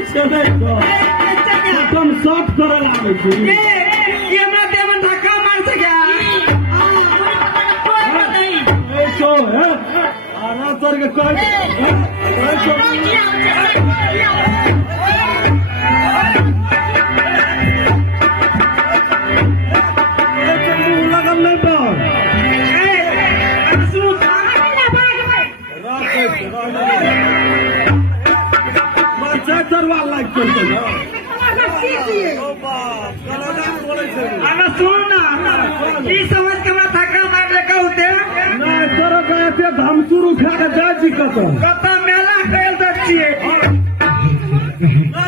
ऐसे नहीं तो तुम शॉट करे लागे छी ये मैं देवन धक्का मार सके ऐसो है आरा तोर के कोई ऐसो लगल नहीं तो चरवा लाग चलते अरे सुन ना ई समझ के मैं धक्का मार ले कहते ना तोरा कहते धमसुर उठा के जा जी कतो कता मेला कैल दछिए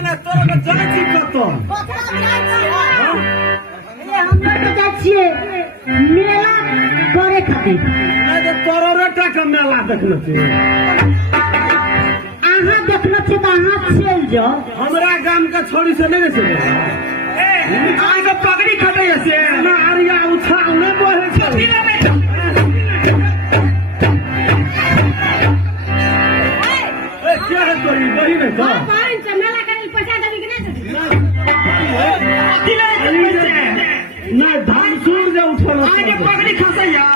ना तोरा के जा जी कतो हम लोग जा छिए मेला करे खातिर अरे तोरा रेटा के मेला देखले छी अहाँ देखले छी त अहाँ चल जाओ हमरा गाम का छोड़ी से नहीं से आगे पगड़ी खटे से ना आरिया उछाल नहीं बोहे छै ए क्या है तोरी वही नहीं तो पाइन से मेला करे पैसा देबी कि नहीं ना धमसुर जे उठल आगे पगड़ी खसैया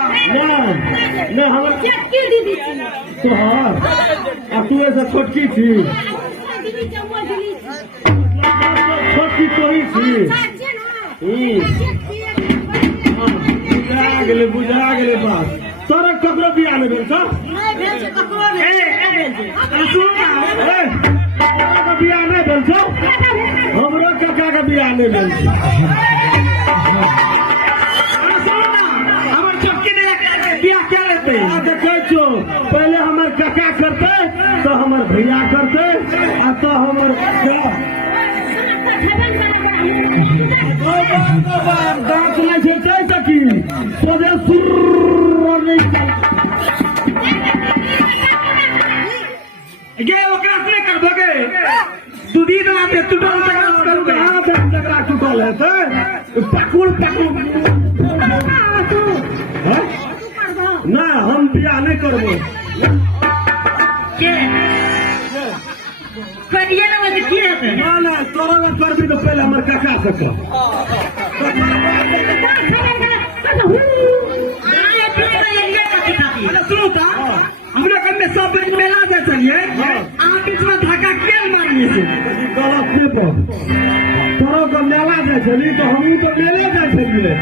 ना हम की दीदी छी तोहर आ तू ऐसा छोटकी थी दीदी जम्मो दिली छोटकी तोही थी बुझा गेले बात तोरा ककरो बियाह नहीं भेल छ नहीं भेल छै ककरो नहीं सुन ना तोरा के बियाह नहीं भेल छ हमरो काका के बियाह नहीं भेल छ हमर चक्की ने बियाह क्या लेते देखे छो पहले हमर काका करते तो हमर भैया करते आ तो हमर दांत नहीं छै चाहे सकी सोदे सुर नहीं गे ओकरा से कर दोगे दूधी ना पे टूटल तक करूंगा कहाँ पे झगड़ा टूटल है से पकुड़ ना हम बियाह नहीं करबो के करिए ना मत की रहते ना तोरा में करबी तो पहले हमर काका से कर सुनो था हमरा कम में सब मेला जा चलिए आप बीच में धक्का क्यों मारिए से गलत नहीं पर तोरा के मेला जाए छली तो हमहूँ तो मेला जाए छलिए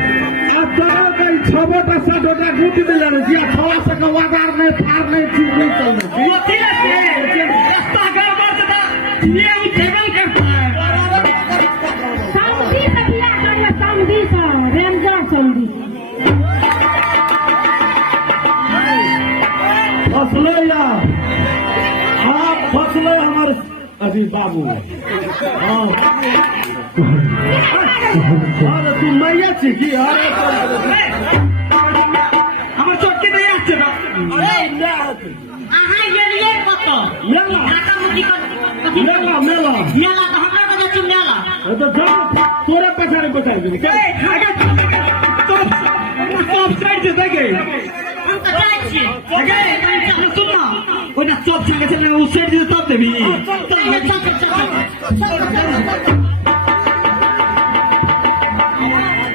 आ तोरा के 6टा 7टा गुट मिले रहे छी थोड़ा सा के वादार नहीं फार नहीं चीज नहीं चलने छी वो ठीक है रास्ता गड़बड़ था ये उठेबल करता है साउंडी से बिया करिए साउंडी से रेंजर साउंडी फसलो यार हाँ फसलो हमारे अभी बाबू हाँ अरे तू मैया छी की अरे हमर चक्की नहीं आछे ना अहाँ गेलिए कतो मेला काका मुजी मेला मेला मेला तो हमरा के देखू मेला तो जा तोरे पछाड़ी बता दे ए आगे तो सब साइड से देखे हम तो जाय छी आगे सुन ना ओना सब संगे से उस साइड से तब देबी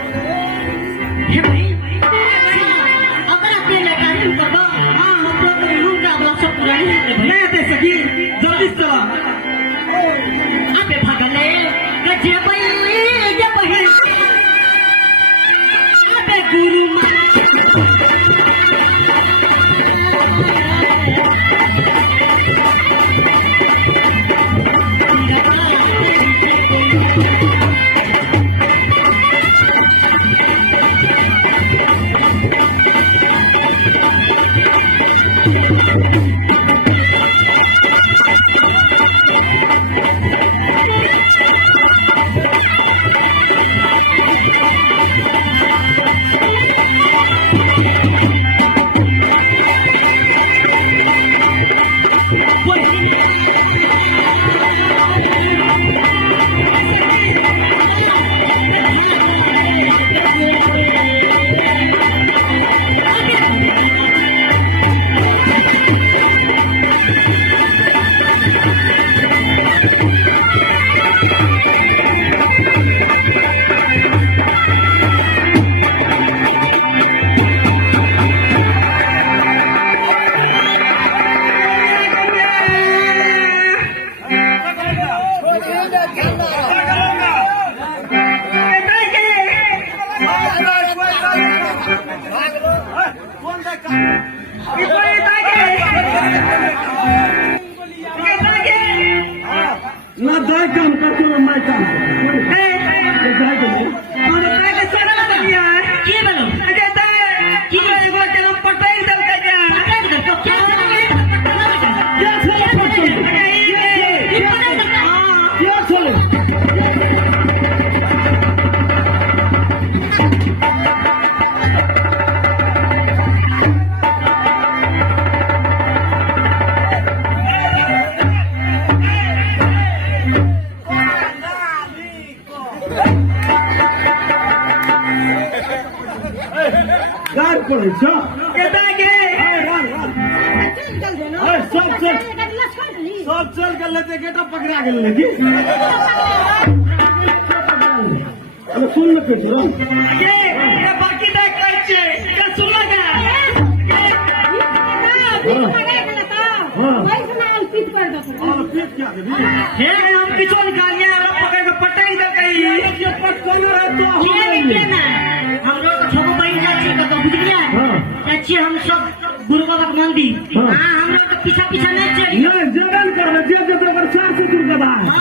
हे भाई अगर आप ये लेकर करबो हां हम तो लूंगा बला सब पुरानी मैं दे सकी जल्दी चला अबे भगले गजे बही अबे गुरु ना दे काम करते हो मैं काम की बोलो की एगो जन्म पटैक दल के जा पटैक दल तो क्या क्या चले गार पड़े छ सब चल कर लेते गेटा पकड़ा गेल लेकी अरे सुन ले पेटो बाकी देख लै छै के सुनला के और पेट क्या दे हे हम किछो निकालिए और पकड़ के पटक दे कहीं ये पट कोई ना रहता हमरो तो छोटो बहन जा छी तो बुझ गया अच्छी हम सब गुरु बाबा के मंदिर हां हमरा तो पीछा पीछा नहीं चली नहीं जगन कर जे जे प्रसाद से दुर्गा